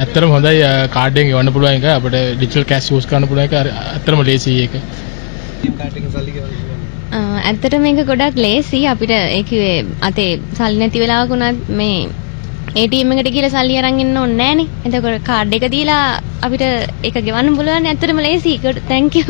ඇත්තටම හොඳයි කාඩ් එකෙන් ගෙවන්න පුළුවන් එක අපිට ඩිජිටල් කැෂ් යූස් කරන්න පුළුවන් එක ඇත්තටම ලේසියි ඒක. කාඩ් එකෙන් සල්ලි ගෙවන්න පුළුවන්. ඇත්තට මේක ගොඩක් ලේසි අපිට ඒකේ අතේ සල්ලි නැති වෙලාවක උනත් මේ ATM එකට ගිහලා සල්ලි අරන් එන්න ඕනේ නෑනේ. එතකොට කාඩ් එක දීලා අපිට ඒක ගෙවන්න පුළුවන්. ඇත්තටම ලේසි. good thank you.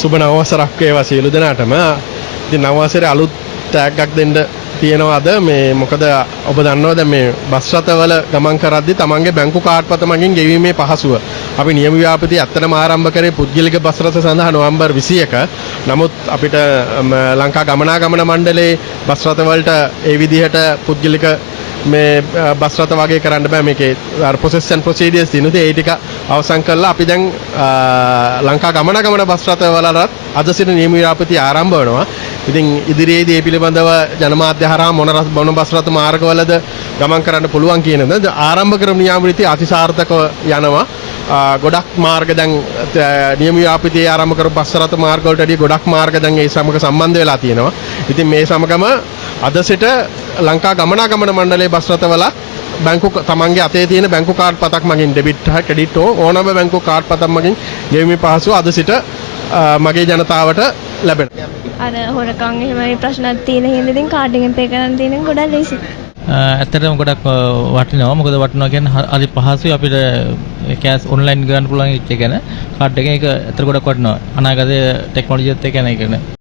සුබ නව වසරක් වේවා සියලු දෙනාටම. ඉතින් නව වසරේ අලුත් තෑග්ගක් දෙන්න තියෙනවාද මේ මොකද ඔබ දන්නවා දැන් මේ බස් රථවල ගමන් කරද්දී තමන්ගේ බැංකු කාඩ් පත මගින් ගෙවීමේ පහසුව අපි නියම ව්‍යාපෘතිය ඇත්තටම ආරම්භ කරේ පුද්ගලික බස් රථ සඳහා නොවැම්බර් 21. නමුත් අපිට ලංකා ගමනාගමන මණ්ඩලයේ බස් රථ වලට ඒ විදිහට පුද්ගලික මේ බස් රථ වගේ කරන්න බෑ මේකේ process and procedures තියෙනවා. ඒ ටික අවසන් කරලා අපි දැන් ලංකා ගමනාගමන බස් රථ වලට අද සිට නියම ව්‍යාපෘතිය ආරම්භ වෙනවා. ඉතින් ඉදිරියේදී මේ පිළිබඳව ජනමාධ්‍ය හරහා මොන බස් රථ මාර්ගවලද ගමන් කරන්න පුළුවන් කියන ද ආරම්භ කරන නියමාවලිය අතිසාර්ථකව යනවා. ගොඩක් මාර්ග දැන් නියම ව්‍යාපෘතිය ආරම්භ කරපු බස් රථ මාර්ග වලට වඩා ගොඩක් මාර්ග දැන් ඒ සමග සම්බන්ධ වෙලා තියෙනවා. ඉතින් මේ සමගම අද සිට ලංකා ගමනාගමන මණ්ඩලයේ බස් රථවල බැංකු තමන්ගේ අතේ තියෙන බැංකු කාඩ් පතක් මගින් ඩෙබිට් හා ක්‍රෙඩිට් ඕනම බැංකු කාඩ් පතක් මගින් ගෙවීමේ පහසුව අද සිට මගේ ජනතාවට ලැබෙනවා. අර හොරකම් එහෙම ප්‍රශ්නක් තියෙන හින්දා ඉතින් කාඩ් එකෙන් පේ කරන්න තියෙන ගොඩක් ලේසි. ඇත්තටම ගොඩක් වටිනවා. මොකද වටිනවා කියන්නේ හරි පහසුයි අපිට කෑෂ් ඔන්ලයින් ගන්න පුළුවන් එක ගැන කාඩ් එකෙන් ඒක ඇත්තට ගොඩක් වටිනවා. අනාගතයේ ටෙක්නොලොජියත් එක්ක යන එක.